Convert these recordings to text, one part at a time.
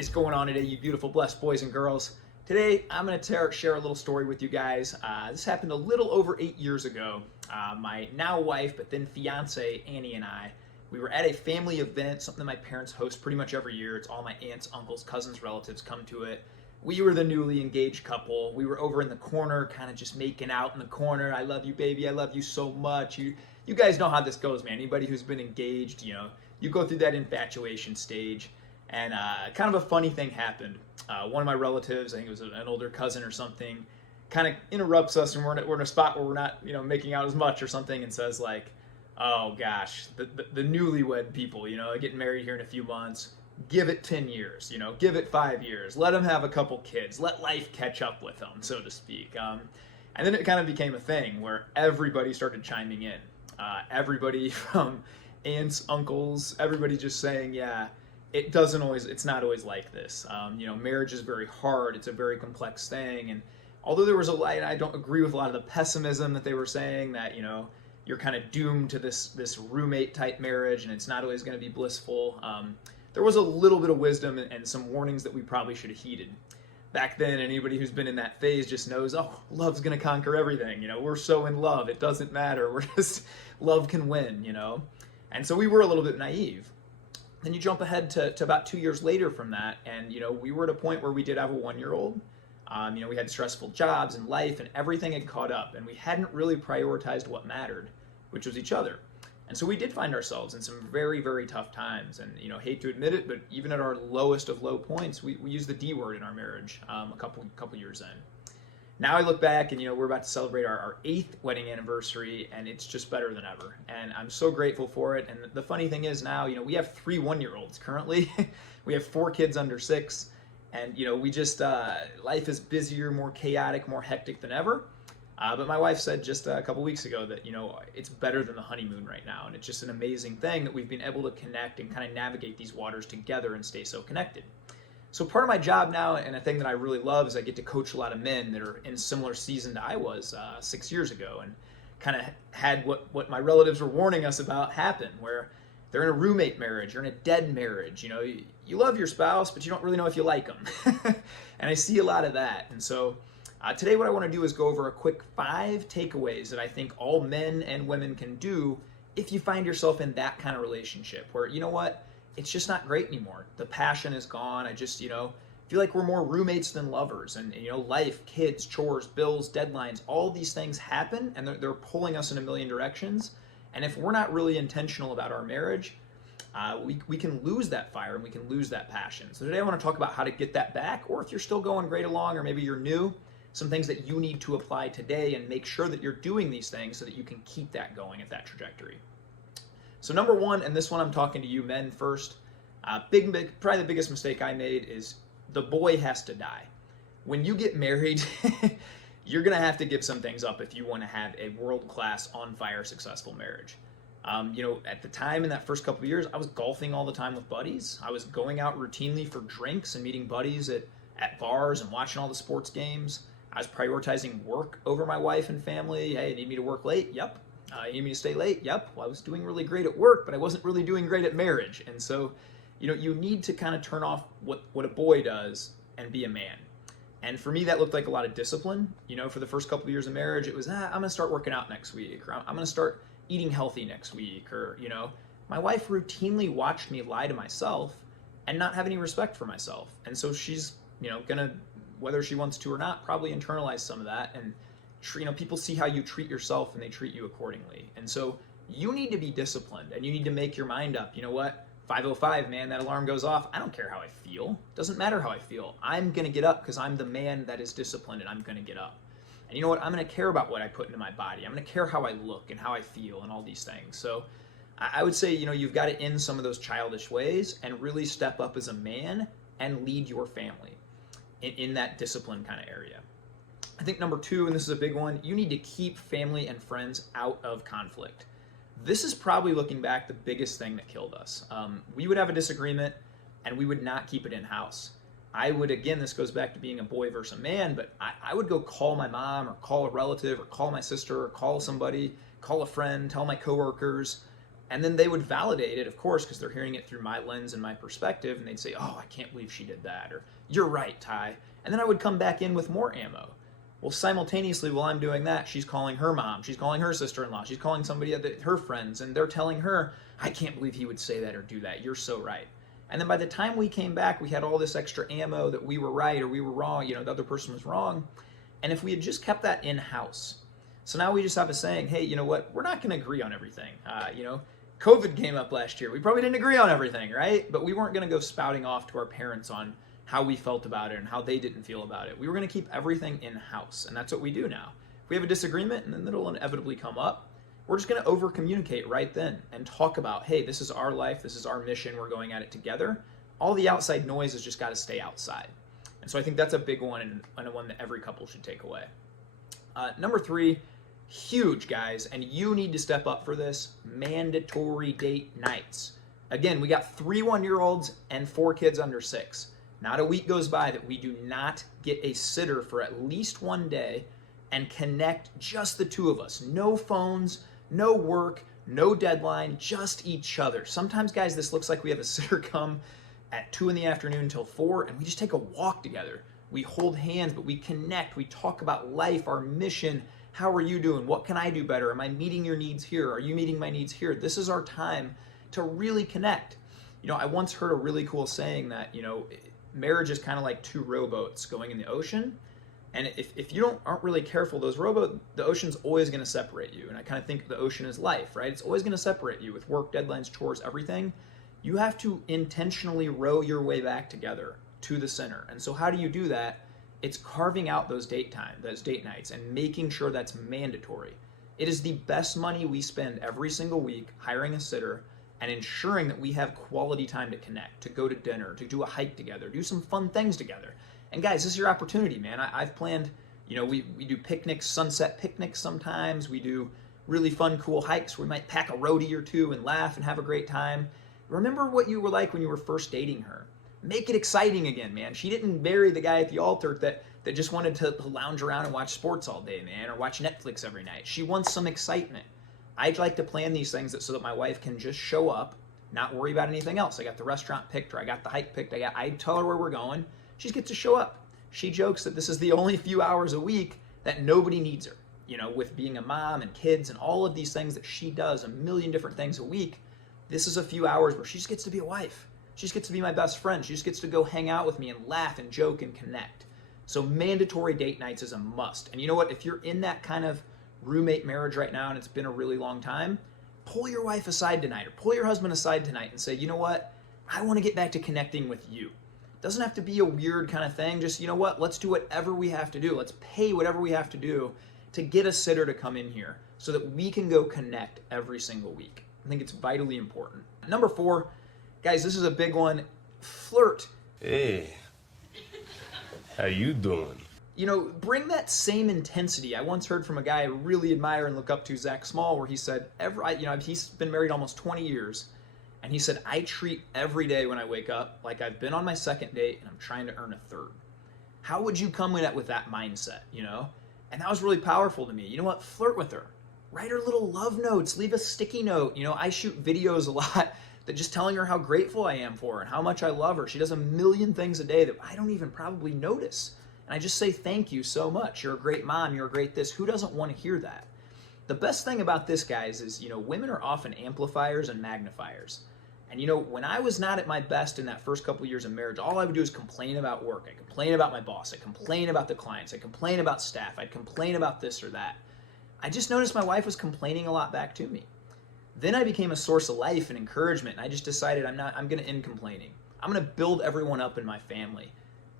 What is going on today, you beautiful, blessed boys and girls? Today, I'm going to share a little story with you guys. This happened a little over 8 years ago. My now wife, but then fiance, Annie, and I, we were at a family event, something that my parents host pretty much every year. It's all my aunts, uncles, cousins, relatives come to it. We were the newly engaged couple. We were over in the corner, kind of just making out in the corner. I love you, baby. I love you so much. You guys know how this goes, man. Anybody who's been engaged, you go through that infatuation stage. And kind of a funny thing happened. One of my relatives, I think it was an older cousin or something, kind of interrupts us, and we're in a spot where we're not, making out as much or something, and says like, "Oh gosh, the newlywed people, getting married here in a few months. Give it 10 years, give it 5 years. Let them have a couple kids. Let life catch up with them, so to speak." And then it kind of became a thing where everybody started chiming in. Everybody from aunts, uncles, everybody just saying, "Yeah. It's not always like this. Marriage is very hard. It's a very complex thing." And although there was I don't agree with a lot of the pessimism that they were saying, that, you're kind of doomed to this roommate type marriage and it's not always going to be blissful. There was a little bit of wisdom and some warnings that we probably should have heeded. Back then, anybody who's been in that phase just knows, oh, love's going to conquer everything. We're so in love. It doesn't matter. Love can win, And so we were a little bit naive. Then you jump ahead to about 2 years later from that, and we were at a point where we did have a 1-year-old. We had stressful jobs and life, and everything had caught up, and we hadn't really prioritized what mattered, which was each other. And so we did find ourselves in some very, very tough times, and hate to admit it, but even at our lowest of low points, we used the D word in our marriage a couple years in. Now I look back and, we're about to celebrate our 8th wedding anniversary, and it's just better than ever. And I'm so grateful for it. And the funny thing is now, we have 3 1-year-olds currently. We have 4 kids under 6. And, we just, life is busier, more chaotic, more hectic than ever. But my wife said just a couple weeks ago that, it's better than the honeymoon right now. And it's just an amazing thing that we've been able to connect and kind of navigate these waters together and stay so connected. So part of my job now, and a thing that I really love, is I get to coach a lot of men that are in a similar season to I was 6 years ago, and kind of had what my relatives were warning us about happen, where they're in a roommate marriage, you're in a dead marriage. You love your spouse, but you don't really know if you like them. And I see a lot of that. And so today what I want to do is go over a quick 5 takeaways that I think all men and women can do if you find yourself in that kind of relationship where, it's just not great anymore. The passion is gone. I just, feel like we're more roommates than lovers. And, life, kids, chores, bills, deadlines, all these things happen, and they're pulling us in a million directions. And if we're not really intentional about our marriage, we can lose that fire and we can lose that passion. So today I want to talk about how to get that back, or if you're still going great along, or maybe you're new, some things that you need to apply today and make sure that you're doing these things so that you can keep that going at that trajectory. So number 1, and this one I'm talking to you men first, probably the biggest mistake I made is the boy has to die. When you get married, you're going to have to give some things up if you want to have a world-class, on-fire, successful marriage. At the time in that first couple of years, I was golfing all the time with buddies. I was going out routinely for drinks and meeting buddies at bars and watching all the sports games. I was prioritizing work over my wife and family. Hey, you need me to work late? Yep. You need me to stay late? Yep. Well, I was doing really great at work, but I wasn't really doing great at marriage. And so, you need to kind of turn off what a boy does and be a man. And for me, that looked like a lot of discipline. For the first couple of years of marriage, it was, I'm going to start working out next week, or I'm going to start eating healthy next week, or, my wife routinely watched me lie to myself and not have any respect for myself. And so she's, going to, whether she wants to or not, probably internalize some of that. And people see how you treat yourself and they treat you accordingly. And so you need to be disciplined and you need to make your mind up. You know what? 5:05, man, that alarm goes off. I don't care how I feel. Doesn't matter how I feel. I'm going to get up because I'm the man that is disciplined and I'm going to get up. And you know what? I'm going to care about what I put into my body. I'm going to care how I look and how I feel and all these things. So I would say, you've got to end some of those childish ways and really step up as a man and lead your family in that discipline kind of area. I think number 2, and this is a big one, you need to keep family and friends out of conflict. This is probably, looking back, the biggest thing that killed us. We would have a disagreement and we would not keep it in-house. I would, again, this goes back to being a boy versus a man, but I would go call my mom or call a relative or call my sister or call somebody, call a friend, tell my coworkers, And then they would validate it, of course, because they're hearing it through my lens and my perspective, and they'd say, oh, I can't believe she did that, or you're right, Ty. And then I would come back in with more ammo. Well, simultaneously, while I'm doing that, she's calling her mom, she's calling her sister-in-law, she's calling somebody, her friends, and they're telling her, I can't believe he would say that or do that, you're so right. And then by the time we came back, we had all this extra ammo that we were right or we were wrong, the other person was wrong. And if we had just kept that in-house, so now we just have a saying, hey, you know what, we're not going to agree on everything. COVID came up last year. We probably didn't agree on everything, right? But we weren't going to go spouting off to our parents on how we felt about it and how they didn't feel about it. We were going to keep everything in-house, and that's what we do now. If we have a disagreement, and then it'll inevitably come up, we're just going to over-communicate right then and talk about, hey, this is our life, this is our mission, we're going at it together. All the outside noise has just got to stay outside. And so I think that's a big one and one that every couple should take away. Number 3, huge, guys, and you need to step up for this, mandatory date nights. Again, we got 3 1-year-olds and 4 kids under 6. Not a week goes by that we do not get a sitter for at least one day and connect just the 2 of us. No phones, no work, no deadline, just each other. Sometimes, guys, this looks like we have a sitter come at 2 in the afternoon until 4, and we just take a walk together. We hold hands, but we connect. We talk about life, our mission. How are you doing? What can I do better? Am I meeting your needs here? Are you meeting my needs here? This is our time to really connect. I once heard a really cool saying that, marriage is kind of like 2 rowboats going in the ocean. And if you aren't really careful, the ocean's always going to separate you. And I kind of think the ocean is life, right? It's always going to separate you with work, deadlines, chores, everything. You have to intentionally row your way back together to the center. And so how do you do that? It's carving out those date nights, and making sure that's mandatory. It is the best money we spend every single week hiring a sitter and ensuring that we have quality time to connect, to go to dinner, to do a hike together, do some fun things together. And guys, this is your opportunity, man. I've planned, we do picnics, sunset picnics sometimes. We do really fun, cool hikes. We might pack a roadie or 2 and laugh and have a great time. Remember what you were like when you were first dating her. Make it exciting again, man. She didn't marry the guy at the altar that just wanted to lounge around and watch sports all day, man, or watch Netflix every night. She wants some excitement. I'd like to plan these things so that my wife can just show up, not worry about anything else. I got the restaurant picked, or I got the hike picked. I tell her where we're going. She just gets to show up. She jokes that this is the only few hours a week that nobody needs her. With being a mom and kids and all of these things that she does, a million different things a week, this is a few hours where she just gets to be a wife. She just gets to be my best friend. She just gets to go hang out with me and laugh and joke and connect. So mandatory date nights is a must. And you know what? If you're in that kind of roommate marriage right now and it's been a really long time, pull your wife aside tonight or pull your husband aside tonight and say, you know what? I want to get back to connecting with you. It doesn't have to be a weird kind of thing. Just, you know what? Let's do whatever we have to do. Let's pay whatever we have to do to get a sitter to come in here so that we can go connect every single week. I think it's vitally important. Number 4, guys, this is a big one. Flirt. Hey, how you doing? Bring that same intensity. I once heard from a guy I really admire and look up to, Zach Small, where he said, he's been married almost 20 years, and he said, I treat every day when I wake up like I've been on my 2nd date and I'm trying to earn a 3rd. How would you come with that mindset, And that was really powerful to me. You know what? Flirt with her. Write her little love notes. Leave a sticky note. I shoot videos a lot that just telling her how grateful I am for her and how much I love her. She does a million things a day that I don't even probably notice. And I just say, thank you so much. You're a great mom. You're a great this. Who doesn't want to hear that? The best thing about this, guys, is, women are often amplifiers and magnifiers. And, when I was not at my best in that first couple of years of marriage, all I would do is complain about work. I'd complain about my boss. I'd complain about the clients. I'd complain about staff. I'd complain about this or that. I just noticed my wife was complaining a lot back to me. Then I became a source of life and encouragement, and I just decided I'm going to end complaining. I'm going to build everyone up in my family.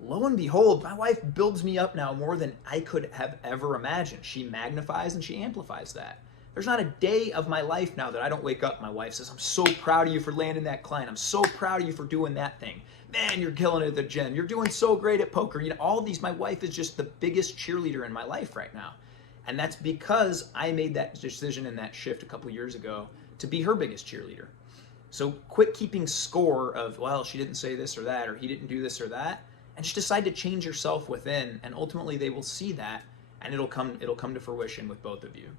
Lo and behold, my wife builds me up now more than I could have ever imagined. She magnifies and she amplifies that. There's not a day of my life now that I don't wake up, my wife says, I'm so proud of you for landing that client. I'm so proud of you for doing that thing. Man, you're killing it at the gym. You're doing so great at poker. All these, my wife is just the biggest cheerleader in my life right now. And that's because I made that decision and that shift a couple years ago to be her biggest cheerleader. So quit keeping score of, well, she didn't say this or that, or he didn't do this or that, and just decide to change yourself within, and ultimately they will see that, and it'll come to fruition with both of you.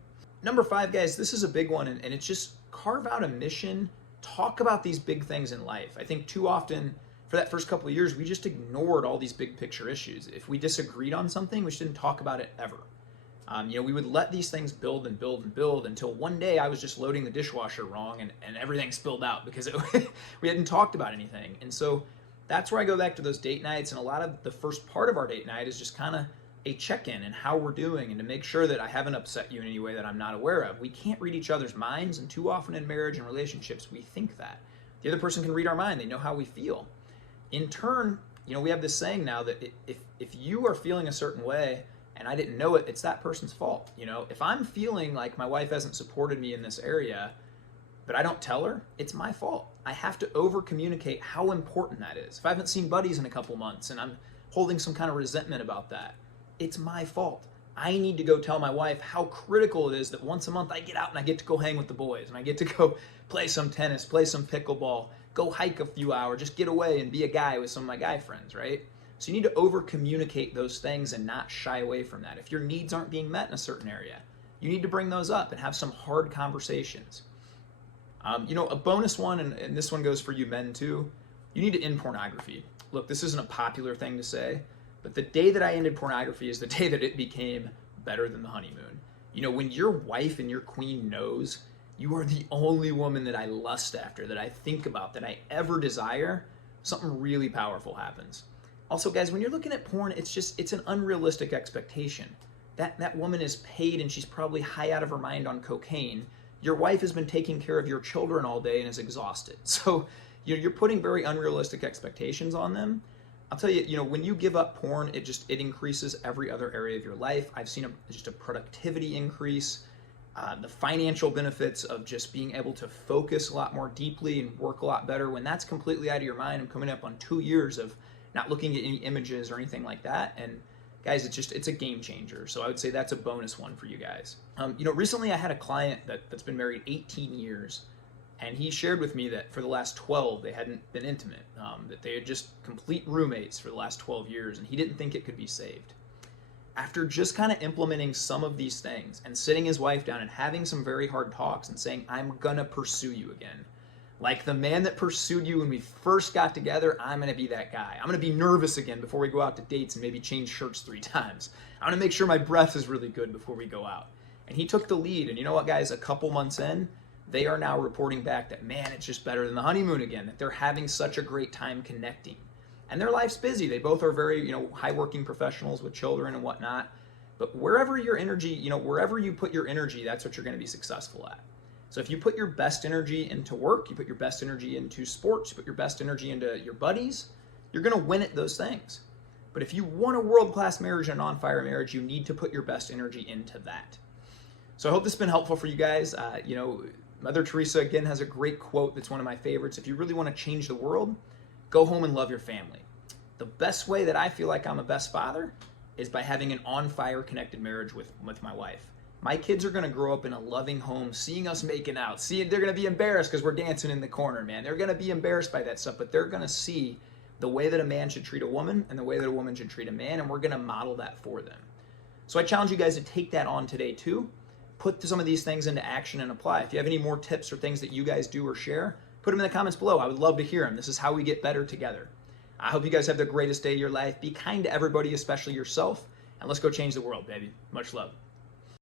Number 5, guys, this is a big one, and it's just carve out a mission, talk about these big things in life. I think too often for that first couple of years, we just ignored all these big picture issues. If we disagreed on something, we just didn't talk about it ever. We would let these things build and build and build until one day I was just loading the dishwasher wrong and everything spilled out because we hadn't talked about anything. And so that's where I go back to those date nights, and a lot of the first part of our date night is just kind of a check-in and how we're doing and to make sure that I haven't upset you in any way that I'm not aware of. We can't read each other's minds, and too often in marriage and relationships, we think that. The other person can read our mind. They know how we feel. In turn, we have this saying now that if you are feeling a certain way and I didn't know it, it's that person's fault. If I'm feeling like my wife hasn't supported me in this area, but I don't tell her, it's my fault. I have to over-communicate how important that is. If I haven't seen buddies in a couple months and I'm holding some kind of resentment about that, it's my fault. I need to go tell my wife how critical it is that once a month I get out and I get to go hang with the boys and I get to go play some tennis, play some pickleball, go hike a few hours, just get away and be a guy with some of my guy friends, right? So you need to over-communicate those things and not shy away from that. If your needs aren't being met in a certain area, you need to bring those up and have some hard conversations. A bonus one, and this one goes for you men too, you need to end pornography. Look, this isn't a popular thing to say, but the day that I ended pornography is the day that it became better than the honeymoon. When your wife and your queen knows you are the only woman that I lust after, that I think about, that I ever desire, something really powerful happens. Also, guys, when you're looking at porn, it's an unrealistic expectation. That woman is paid and she's probably high out of her mind on cocaine. Your wife has been taking care of your children all day and is exhausted. So you're putting very unrealistic expectations on them. I'll tell you, when you give up porn, it increases every other area of your life. I've seen just a productivity increase, the financial benefits of just being able to focus a lot more deeply and work a lot better. When that's completely out of your mind, I'm coming up on 2 years of not looking at any images or anything like that. And guys, it's a game changer. So I would say that's a bonus one for you guys. Recently I had a client that's been married 18 years. And he shared with me that for the last 12, they hadn't been intimate, that they had just complete roommates for the last 12 years, and he didn't think it could be saved. After just kind of implementing some of these things and sitting his wife down and having some very hard talks and saying, I'm gonna pursue you again. Like the man that pursued you when we first got together, I'm gonna be that guy. I'm gonna be nervous again before we go out to dates and maybe change shirts 3 times. I'm gonna make sure my breath is really good before we go out. And he took the lead, and you know what, guys, a couple months in, they are now reporting back that, man, it's just better than the honeymoon again, that they're having such a great time connecting. And their life's busy. They both are very, high-working professionals with children and whatnot. But wherever your energy, wherever you put your energy, that's what you're going to be successful at. So if you put your best energy into work, you put your best energy into sports, you put your best energy into your buddies, you're going to win at those things. But if you want a world-class marriage and an on-fire marriage, you need to put your best energy into that. So I hope this has been helpful for you guys. Mother Teresa, again, has a great quote that's one of my favorites. If you really want to change the world, go home and love your family. The best way that I feel like I'm a best father is by having an on-fire connected marriage with my wife. My kids are going to grow up in a loving home, seeing us making out. They're going to be embarrassed because we're dancing in the corner, man. They're going to be embarrassed by that stuff, but they're going to see the way that a man should treat a woman and the way that a woman should treat a man, and we're going to model that for them. So I challenge you guys to take that on today too. Put some of these things into action and apply. If you have any more tips or things that you guys do or share, put them in the comments below. I would love to hear them. This is how we get better together. I hope you guys have the greatest day of your life. Be kind to everybody, especially yourself, and let's go change the world, baby. Much love.